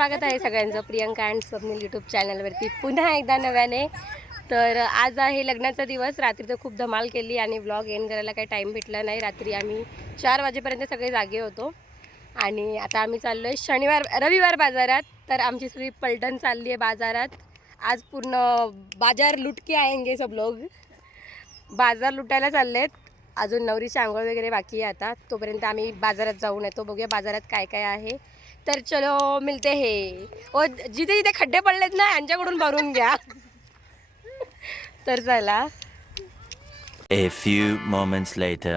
स्वागत आहे सगळ्यांचं. प्रियंका अँड स्वप्नील यूट्यूब चॅनलवरती पुन्हा एकदा नव्याने. तर आज आहे लग्नाचा दिवस. रात्री तर खूप धमाल केली आणि व्लॉग एंड करायला काही टाईम भेटला नाही. रात्री आम्ही चार वाजेपर्यंत सगळे जागे होतो. आणि आता आम्ही चाललो आहे शनिवार रविवार बाजारात. तर आमची सगळी पलटण चालली आहे बाजारात. आज पूर्ण बाजार लुटके आहे सब लोग. बाजार लुटायला चाललेत. अजून नवरीची आंघोळ वगैरे बाकी आहे आता. तोपर्यंत आम्ही बाजारात जाऊन येतो. बघूया बाजारात काय काय आहे. तर चलो मिळते हे. ओ जिथे जिथे खड्डे पडलेत ना यांच्याकडून भरून घ्या. तर चला. A few moments later.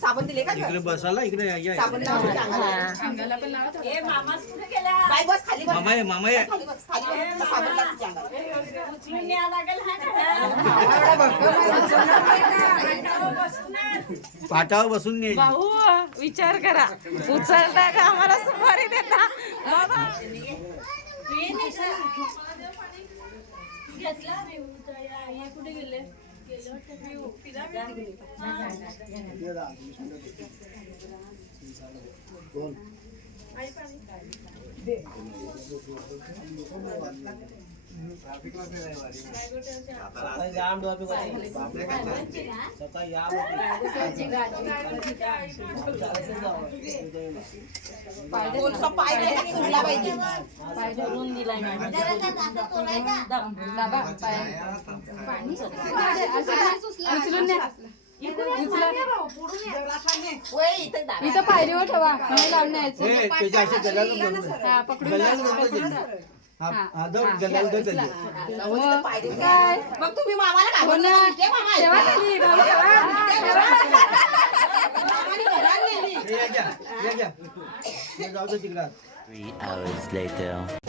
साबण दिले का इकडे बसायला इकडे या, या साबण इकडे. लावा अंगाला. बाई बस खाली बस. मामा आहे मामा आहे खाली बस खाली. बस साबण लाव तुझ्या अंगाला. पाटावर बसून न्यायची. भाऊ विचार करा. उचलता का आम्हाला सुपारी देता? बाबा. नाही मी हे त्याच्या अशा Ahí para mí. बंद हा पकडून गल्याला धर, बंद पकडून त्याची. धर. हा हा, धर, काय मग तुम्ही मामाला इथे मामा ठेवा. खाली, भाऊ ठेवा. मामाने घरात नेली. या घ्या, या घ्या. जाऊ दे तिकडं Three hours later.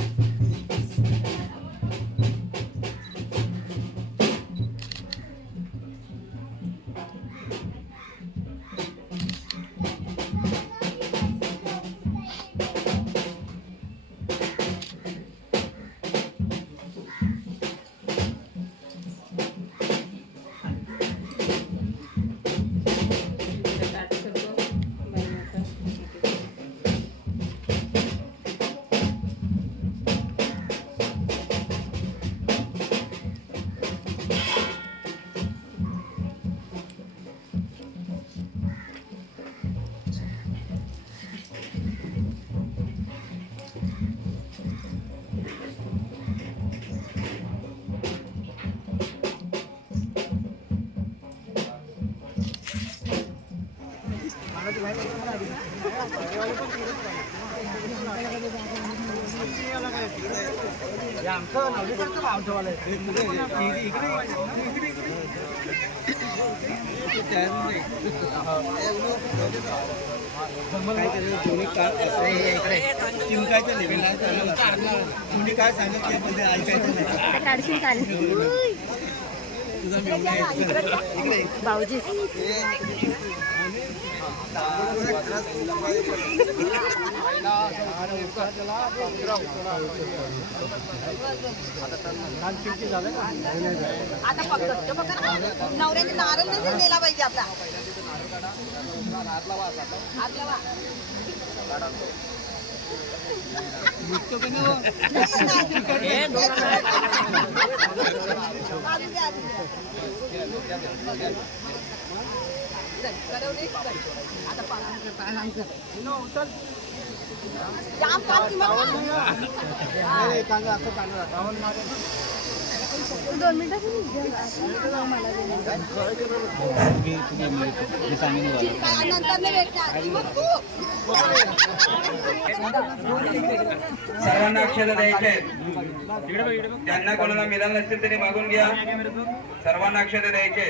आमचं नवरीकडचं भाव ठेवायला. इकडे, इकडे, इकडे. काय हे, हे, सांगितलं ऐकायचं नाही तुझा भाऊजी आता फक्त नवऱ्याने नारळ नाही दिलेला पाहिजे आपला. आतला सर्वांना अक्षर द्यायचे त्यांना कोणाला मिळालं नसतील तरी मागून घ्या. सर्वांना अक्षर द्यायचे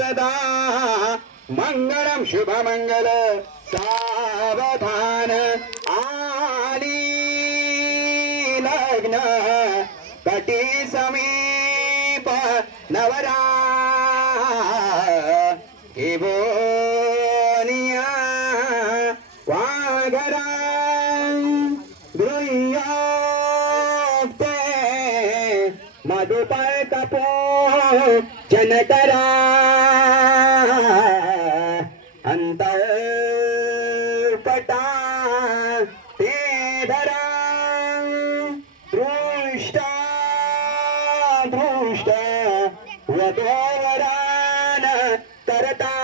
सदा मंगळम शुभमंगल सावधान आली लग्न कटी समीप नवरा किबोनिया पटा ते धरा दृष्ट दृष्ट वधोवरान करता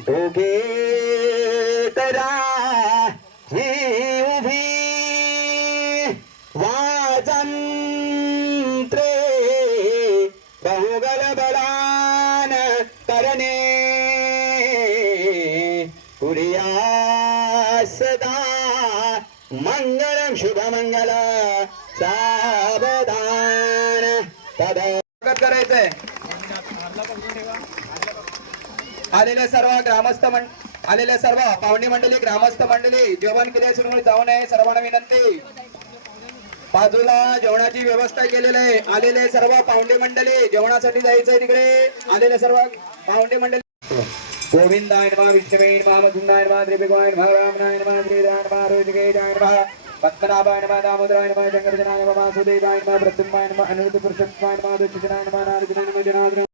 दोघे करा कुडिया सदा मंगळम शुभमंगल सावधान. पद. करायचंय. आलेल्या सर्व ग्रामस्थ मं आलेल्या सर्व पाहुणे मंडळी ग्रामस्थ मंडळी जेवण केल्याशिवाय जाऊ नये सर्वांना विनंती. बाजूला जेवणाची व्यवस्था केलेली आहे. आलेले सर्व पाहुणे मंडळी जेवणासाठी जायचंय तिकडे. आलेले सर्व पाहुणे मंडळी. ഗോവിന്ദായ നമ വിഷ്ണുവേ നമ മധുനായ നമ ദ്രിപുഗുണായ നമ രാമനായ നമ ശ്രീരായ നമ രോജകേജായ നമ പത്മനാഭായ നമ ദാമോദരായ നമ ശങ്കരജനായ നമ വാസുദേവായ നമ പ്രത്യുമായ നമ അനിരുദ്ധ പുരുഷത്വായ നമ ദുഷിതനായ നമ നാരജനായ നമ ജനാർദ്ദന